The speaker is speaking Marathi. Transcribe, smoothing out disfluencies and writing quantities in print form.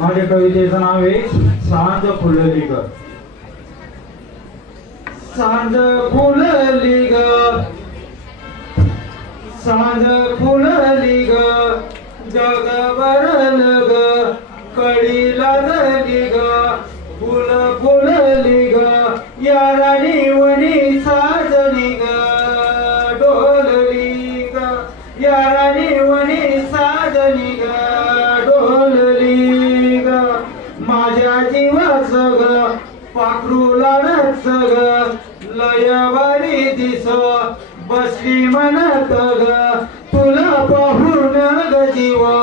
माझ्या कवितेचं नाव आहे सांज फुलली ग. सांज फुलली ग, सांज फुलली ग, जग भरल ग, कळीला झाली ग, फुल फुलली ग, या राणीवणी साजली ग, डोलली ग, या राणीवणी साजली ग, डोलली ग, माझ्या जीवाचं ग पाखरू लाडच ग, लय भारी दिस बसली म्हणत ग, तुला पाहून ग जीवा